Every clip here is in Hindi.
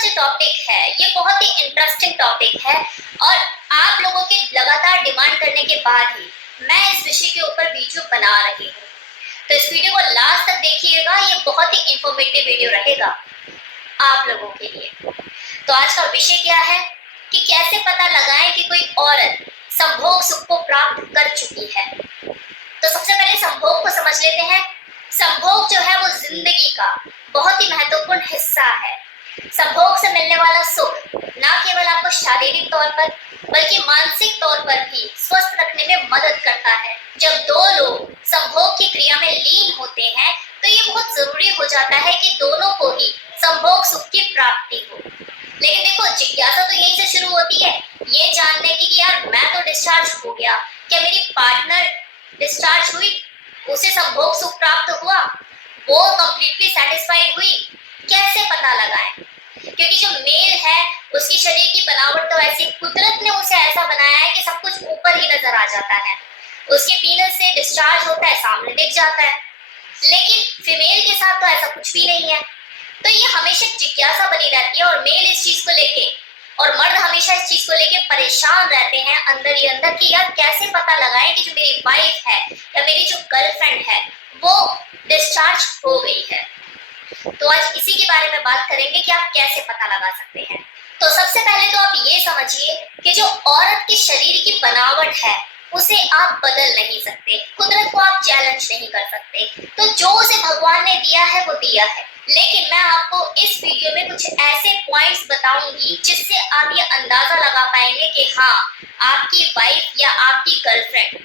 जो टॉपिक है ये बहुत ही इंटरेस्टिंग टॉपिक है और आप लोगों की लगातार डिमांड करने के बाद ही मैं इस विषय के ऊपर वीडियो बना रही हूँ। तो इस वीडियो को लास्ट तक देखिएगा, ये बहुत ही इंफॉर्मेटिव वीडियो रहेगा आप लोगों के लिए। तो आज का विषय क्या है कि कैसे पता लगाएं कि कोई औरत संभोग सुख को प्राप्त कर चुकी है। तो सबसे पहले संभोग को समझ लेते हैं। संभोग जो है वो जिंदगी का बहुत ही महत्वपूर्ण हिस्सा है। संभोग से मिलने वाला सुख न केवल आपको शारीरिक तौर पर बल्कि मानसिक तौर पर भी स्वस्थ रखने में मदद करता है। जब दो लोग संभोग की क्रिया में लीन होते हैं तो ये बहुत जरूरी हो जाता है कि दोनों को ही संभोग सुख की प्राप्ति हो। लेकिन देखो, जिज्ञासा तो यहीं से शुरू होती है, ये जानने की कि यार मैं तो डिस्चार्ज हो गया, क्या मेरी पार्टनर डिस्चार्ज हुई, उसे संभोग सुख प्राप्त हुआ, वो कंप्लीटली सेटिस्फाइड हुई, कैसे पता लगाएं? क्योंकि जो मेल है उसकी शरीर की बनावट तो ऐसी, कुदरत ने उसे ऐसा बनाया है कि सब कुछ ऊपर ही नजर आ जाता है। उसके पीनस से डिस्चार्ज होता है, सामने दिख जाता है। लेकिन फीमेल के साथ तो ऐसा कुछ भी नहीं है। तो ये हमेशा जिज्ञासा बनी रहती है और मेल इस चीज को लेके और मर्द हमेशा इस चीज को लेके परेशान रहते हैं अंदर ही अंदर कि यार कैसे पता लगाएं कि जो मेरी वाइफ है या मेरी जो गर्लफ्रेंड है वो डिस्चार्ज हो गई है। तो आज इसी के बारे में बात करेंगे कि आप कैसे पता लगा सकते हैं। तो सबसे पहले तो आप ये समझिए कि जो औरत के शरीर की बनावट है उसे आप बदल नहीं सकते, कुदरत को आप चैलेंज नहीं कर सकते। तो जो उसे भगवान ने दिया है वो दिया है। लेकिन मैं आपको इस वीडियो में कुछ ऐसे पॉइंट्स बताऊंगी जिससे आप ये अंदाजा लगा पाएंगे कि हाँ, आपकी वाइफ या आपकी गर्लफ्रेंड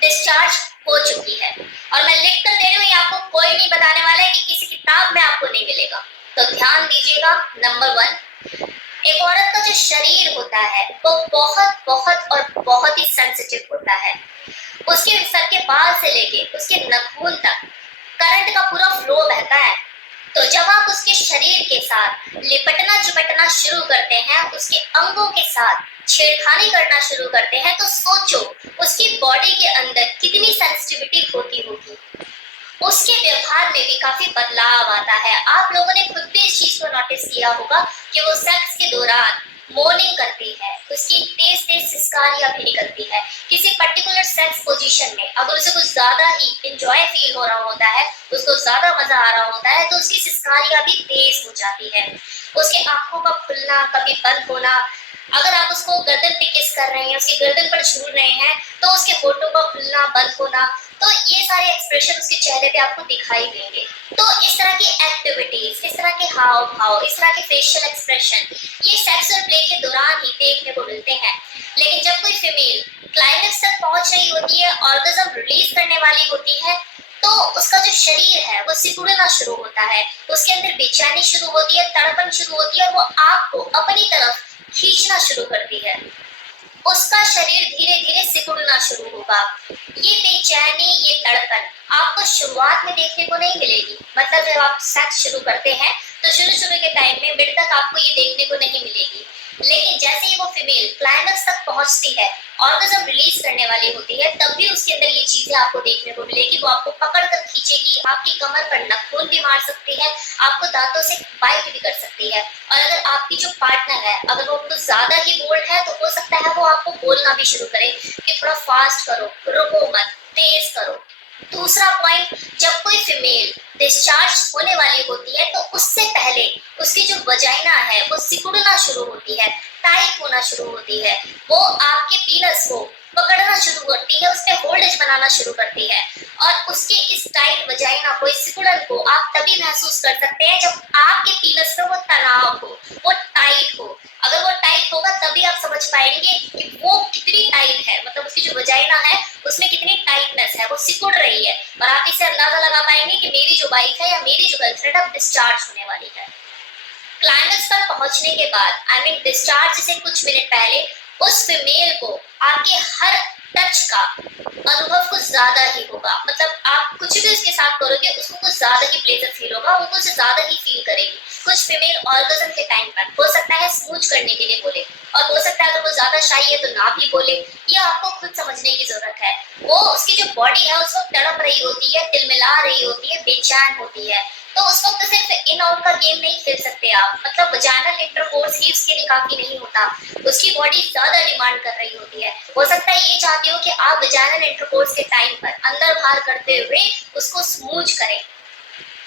डिस्चार्ज हो चुकी है। और मैं लिख कर दे रही हूँ, ये आपको कोई नहीं बताने वाला है कि किसी किताब में आपको नहीं मिलेगा। तो ध्यान दीजिएगा। नंबर 1, एक औरत का जो शरीर होता है वो बहुत बहुत और बहुत ही सेंसिटिव होता है। उसके सर के बाल से लेके उसके नाखून तक करंट का पूरा फ्लो बहता है। तो जब आप उसके शरीर के साथ लिपटना चिपटना शुरू करते हैं, उसके अंगों के साथ छेड़खानी करना शुरू करते हैं, तो सोचो उसकी बॉडी के अंदर कितनी सेंसिटिविटी होती होगी। उसके व्यवहार में भी काफी बदलाव आता है। आप लोगों ने खुद भी इस चीज को नोटिस किया होगा कि वो सेक्स के दौरान मोर्निंग करती है, उसकी तेज तेज सिसकारियां भी निकलती है। किसी पर्टिकुलर सेक्स पोजीशन में अगर उसे कुछ ज्यादा ही एंजॉय फील हो रहा होता है, उसको ज्यादा मजा आ रहा होता है, तो उसकी सिसकारियां भी तेज हो जाती है। उसके आंखों का खुलना, कभी बंद होना, अगर आप उसको गर्दन पे किस कर रहे हैं, उसकी गर्दन पर छू रहे हैं, तो उसके होठों का खुलना बंद होना, तो ये सारे एक्सप्रेशन उसके चेहरे पे आपको दिखाई देंगे। तो इस तरह की एक्टिविटीज, इस तरह के हाव भाव, इस तरह के फेशियल एक्सप्रेशन ये सेक्सुअल प्ले के दौरान ही देखने को मिलते हैं। लेकिन जब कोई फीमेल क्लाइमेक्स तक पहुंच रही होती है, ऑर्गेज्म रिलीज करने वाली होती है, तो उसका जो शरीर है वो सिकुड़ना शुरू होता है, उसके अंदर बेचैनी शुरू होती है, तड़पन शुरू होती है और वो आपको अपनी तरफ खींचना शुरू करती है। उसका शरीर धीरे धीरे सिकुड़ना शुरू होगा। ये बेचैनी, ये तड़पन आपको शुरुआत में देखने को नहीं मिलेगी। मतलब जब आप सेक्स शुरू करते हैं तो शुरू के टाइम में मिड तक आपको ये देखने को नहीं मिलेगी। लेकिन जैसे ही वो फीमेल क्लाइमेक्स तक पहुंचती है, ऑर्गेज्म रिलीज करने वाली होती है, तब भी उसके अंदर ये चीजें आपको देखने को मिलेगी। वो आपको पकड़ कर खींचेगी, आपकी कमर पर नाखून भी मार सकती है, आपको दांतों से बाइट भी कर सकती है। और अगर आपकी जो पार्टनर है अगर वो कुछ ज्यादा ही बोल्ड है, तो हो सकता है वो आपको बोलना भी शुरू करे कि थोड़ा फास्ट करो, रुको मत, तेज करो। दूसरा पॉइंट, जब कोई फीमेल डिस्चार्ज होने वाली होती है तो उससे पहले उसकी जो वजाइना है वो सिकुड़ना शुरू होती है, टाइट होना शुरू होती है। वो आपके पीनस को पकड़ना शुरू करती है, उस पर होल्डेज बनाना शुरू करती है। और उसके इस टाइट वजाइना को, इस सिकुड़न को आप तभी महसूस कर सकते हैं जब आपके पीनस में वो तनाव हो, वो टाइट हो। अगर वो टाइट होगा तभी आप समझ पाएंगे कि वो कितनी टाइट है, मतलब उसकी जो वजाइना है उसमें कितनी टाइटनेस है, वो सिकुड़ रही है। और आप इससे अंदाजा लगा पाएंगे कि मेरी जो वाइफ है या मेरी जो गर्लफ्रेंड अब डिस्चार्ज होने वाली है। क्लाइमेक्स पर पहुंचने के बाद, आई मीन डिस्चार्ज से कुछ मिनट पहले, उस फीमेल को आपके हर टच का अनुभव कुछ ज्यादा ही होगा। मतलब आप कुछ भी उसके साथ करोगे उसको कुछ ज्यादा ही प्लेजर फील होगा, वो कुछ ज्यादा ही फील करेगी। कुछ फीमेल ऑर्गेज्म के टाइम पर हो सकता है स्मूच करने के लिए बोले, और हो सकता है अगर वो ज्यादा शाई है तो ना भी बोले। ये आपको खुद समझने की जरूरत है। वो उसकी जो बॉडी है उसको तड़प रही होती है, तिलमिला रही होती है, बेचैन होती है। तो उस वक्त सिर्फ इन आउट का गेम नहीं खेल सकते आप, मतलब वजाइनल इंटरकोर्स ही उसके लिए काफी नहीं होता, उसकी बॉडी ज्यादा डिमांड कर रही होती है। हो सकता है ये चाहती हो कि आप वजाइनल इंटरकोर्स के टाइम पर अंदर बाहर करते हुए उसको स्मूच करें,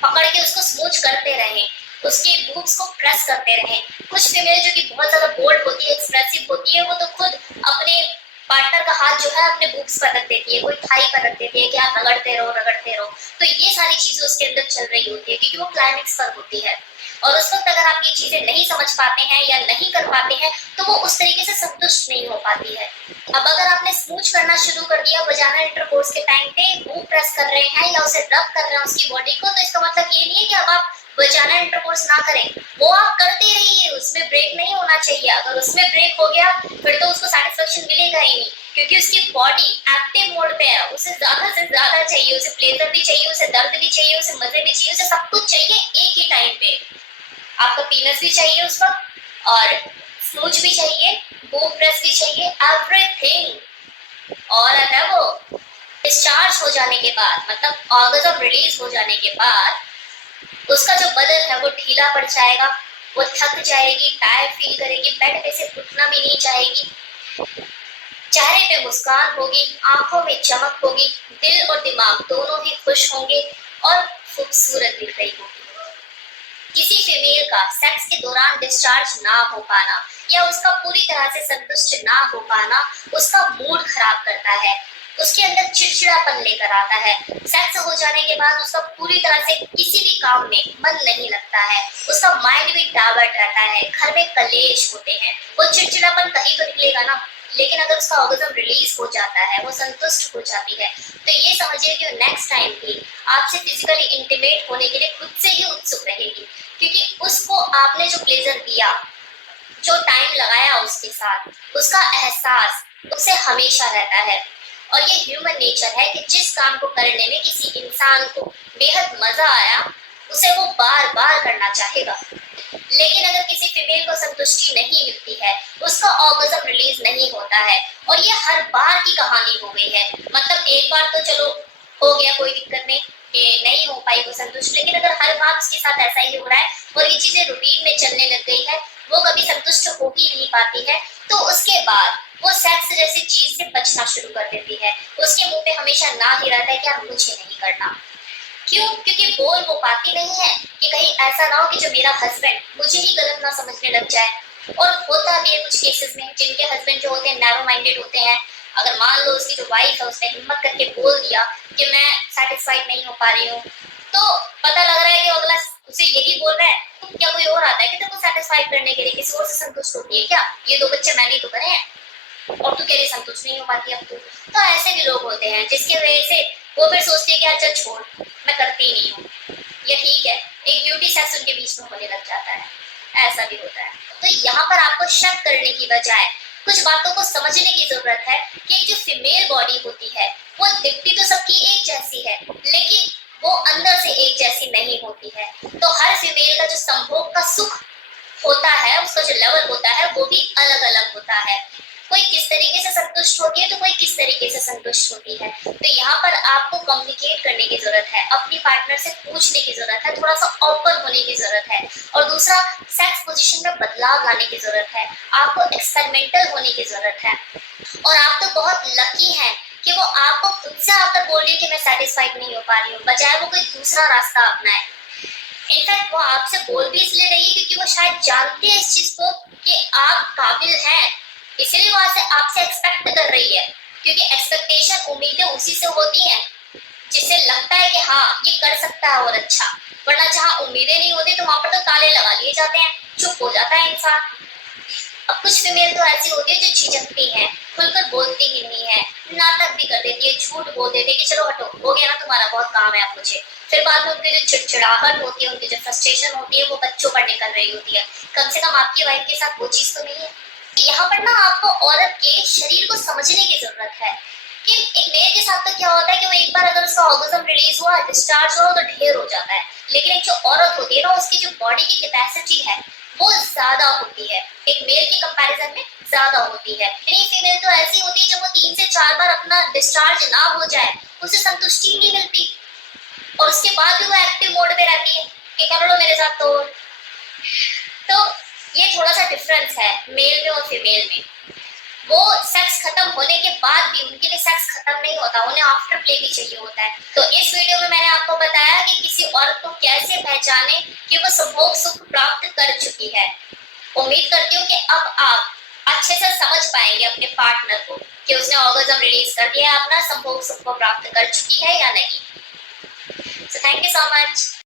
पकड़ के उसको स्मूच करते रहें, उसके बूब्स को प्रेस करते रहें। कुछ फीमेल जो कि बहुत ज्यादा बोल्ड होती है, एक्सप्रेसिव होती है, वो तो खुद अपने पार्टनर का हाथ जो है अपने बूब्स पर रख देती है, कोई थाई पर रख देती है कि आप रगड़ते रहो रगड़ते रहो। तो ये सारी चीजें उसके अंदर चल रही होती है क्योंकि वो क्लाइमेक्स पर होती है। और उस वक्त अगर आप ये चीजें नहीं समझ पाते हैं या नहीं कर पाते हैं तो वो उस तरीके से संतुष्ट नहीं हो पाती है। अब अगर आपने स्मूच करना शुरू कर दिया वजाइनल इंटरकोर्स के टाइम पे, बूब प्रेस कर रहे हैं या उसे रब कर रहे हैं उसकी बॉडी को, तो इसका मतलब ये नहीं है कि अब आप वजाइनल इंटरकोर्स ना करें, वो आप करते रहिए, उसमें ब्रेक नहीं होना चाहिए। अगर उसमें ब्रेक हो गया फिर तो उसको सेटिस्फेक्शन मिलेगा ही नहीं, क्योंकि उसकी बॉडी एक्टिव मोड पे है, उसे ज्यादा से ज्यादा चाहिए, उसे प्लेजर भी चाहिए, उसे दर्द भी चाहिए, उसे मजे भी चाहिए, उसे सब कुछ चाहिए एक ही टाइम पे। आपका पीनस भी चाहिए उस वक्त और स्मूच भी चाहिए, बूब प्रेस भी चाहिए, एवरीथिंग। और अगर वो डिस्चार्ज हो जाने के बाद, मतलब ऑर्गेज्म रिलीज हो जाने के बाद, उसका जो बदन है वो ढीला पड़ जाएगा, वो थक जाएगी, टायर्ड फील करेगी, बेड पे से उठना भी नहीं चाहेगी, चेहरे पे मुस्कान होगी, आंखों में चमक होगी, दिल और दिमाग दोनों ही खुश होंगे और खूबसूरत दिख रही होगी। किसी फीमेल का सेक्स के दौरान डिस्चार्ज ना हो पाना या उसका पूरी तरह से संतुष्ट ना हो पाना उसका मूड खराब करता है, उसके अंदर चिड़चिड़ापन लेकर आता है। सेक्स हो जाने के बाद उसका पूरी तरह से किसी भी काम में मन नहीं लगता है, उसका माइंड भी डाइवर्ट रहता है, घर में कलेश होते हैं, वो चिड़चिड़ापन कहीं तो निकलेगा ना। लेकिन अगर उसका ऑर्गेज्म रिलीज हो जाता है, वो संतुष्ट हो जाती है, तो ये समझिए कि नेक्स्ट टाइम भी आपसे फिजिकली इंटीमेट होने के लिए खुद से ही उत्सुक रहेगी, क्योंकि उसको आपने जो प्लेजर दिया, जो टाइम लगाया उसके साथ, उसका एहसास उसे हमेशा रहता है। और ये ह्यूमन नेचर है कि जिस काम को करने में किसी इंसान को बेहद मजा आया उसे वो बार बार करना चाहेगा। लेकिन अगर किसी फीमेल को संतुष्टि नहीं मिलती है, उसका ऑर्गेज्म रिलीज नहीं होता है, और ये हर बार की कहानी हो गई है, मतलब एक बार तो चलो हो गया, कोई दिक्कत नहीं कि नहीं हो पाई वो संतुष्ट, लेकिन अगर हर बार उसके साथ ऐसा ही हो रहा है और ये चीजें रूटीन में चलने लग गई है, वो कभी संतुष्ट हो ही नहीं पाती है, तो उसके बाद वो सेक्स जैसी चीज से बचना शुरू कर देती है। उसके मुंह पे हमेशा ना ही रहता है कि आप मुझे नहीं करना। क्यों? क्योंकि बोल वो पाती नहीं है कि कहीं ऐसा ना हो कि जो मेरा हस्बैंड मुझे ही गलत ना समझने लग जाए। और होता भी है कुछ केसेस में, जिनके हस्बैंड जो होते हैं नैरो माइंडेड होते हैं। अगर मान लो उसकी जो वाइफ है उसने हिम्मत करके बोल दिया कि मैं सेटिस्फाइड नहीं हो पा रही हूँ, तो पता लग रहा है कि अगला उसे यही बोल रहा है, तो क्या कोई और आता है कि तेरे को सेटिस्फाइड करने के लिए, किसी और से संतुष्ट होती है क्या? ये दो बच्चे मैंने तो करे हैं और तू कह रही संतुष्ट नहीं हो पाती अब तो ऐसे भी लोग होते हैं जिसकी वजह से वो फिर सोचती है कि अच्छा छोड़, मैं करती ही नहीं हूँ, ये ठीक है, एक ब्यूटी सेक्स उनके बीच में होने लग जाता है, ऐसा भी होता है। तो यहाँ पर आपको शक करने की बजाय कुछ बातों को समझने की जरूरत है कि एक जो फीमेल बॉडी होती है वो दिखती तो सबकी एक जैसी है, लेकिन वो अंदर से एक जैसी नहीं होती है। तो हर फीमेल का जो संभोग का सुख होता है, उसका जो लेवल होता है वो भी अलग अलग होता है। कोई किस तरीके से संतुष्ट होती है तो कोई किस तरीके से संतुष्ट होती है। तो यहाँ पर आपको कम्युनिकेट करने की जरूरत है, अपनी पार्टनर से पूछने की जरूरत है, थोड़ा सा ओपन होने की जरूरत है। और दूसरा, सेक्स पोजीशन में बदलाव लाने की जरूरत है, आपको एक्सपेरिमेंटल होने की जरूरत है। और आप तो बहुत लकी हैं कि वो आपको खुद से आकर बोल रही है कि मैं सेटिस्फाइड नहीं हो पा रही हूँ, बजाय वो कोई दूसरा रास्ता अपनाए। इनफैक्ट वो आपसे बोल भी इसलिए रही है क्योंकि वो शायद जानती है इस चीज को कि आप काबिल हैं, इसलिए वो आपसे एक्सपेक्ट कर रही है, क्योंकि एक्सपेक्टेशन, उम्मीदें उसी से होती हैं जिससे लगता है कि हाँ ये कर सकता है और अच्छा। वरना जहाँ उम्मीदें नहीं होती तो वहां पर तो ताले लगा लिए जाते हैं, चुप हो जाता है इंसान। अब कुछ फीमेल तो ऐसी होती है जो झिझकती है, खुलकर बोलती ही नहीं है, नाटक भी कर देती है, झूठ बोल देती है कि चलो हटो हो गया ना तुम्हारा, बहुत काम है अब मुझे। फिर बाद में उनकी जो चिड़चिड़ाहट होती है, उनकी जो फ्रस्ट्रेशन होती है वो बच्चों पर निकल रही होती है। कम से कम आपकी वाइफ के साथ वो चीज तो नहीं है। यहाँ पर ना आपको औरत के शरीर को समझने की जरूरत है कि एक मेल के साथ तो क्या होता है कि वो एक बार अगर उसका ऑर्गेज्म रिलीज हुआ, डिस्चार्ज हुआ तो ढेर हो जाता है, लेकिन एक जो औरत होती है ना उसकी जो बॉडी की कैपेसिटी है वो ज्यादा होती है, एक मेल के कंपैरिजन में ज्यादा होती है। यानी फीमेल तो ऐसी होती है जब वो 3 से 4 बार अपना डिस्चार्ज ना हो जाए उसे संतुष्टि नहीं मिलती और उसके बाद भी वो एक्टिव मोड में रहती है। कि कर लो मेरे साथ। तो ये थोड़ा सा डिफरेंस है मेल में और फीमेल में। वो सेक्स खत्म होने के बाद भी उनके लिए सेक्स खत्म नहीं होता, उन्हें आफ्टर प्ले भी चाहिए होता है। तो इस वीडियो में मैंने आपको बताया कि किसी औरत को कैसे पहचाने कि वो संभोग सुख प्राप्त कर चुकी है। उम्मीद करती हूँ कि अब आप अच्छे से समझ पाएंगे अपने पार्टनर को कि उसने ऑर्गेज्म रिलीज कर दिया, अपना संभोग सुख को प्राप्त कर चुकी है या नहीं। So thank you so much.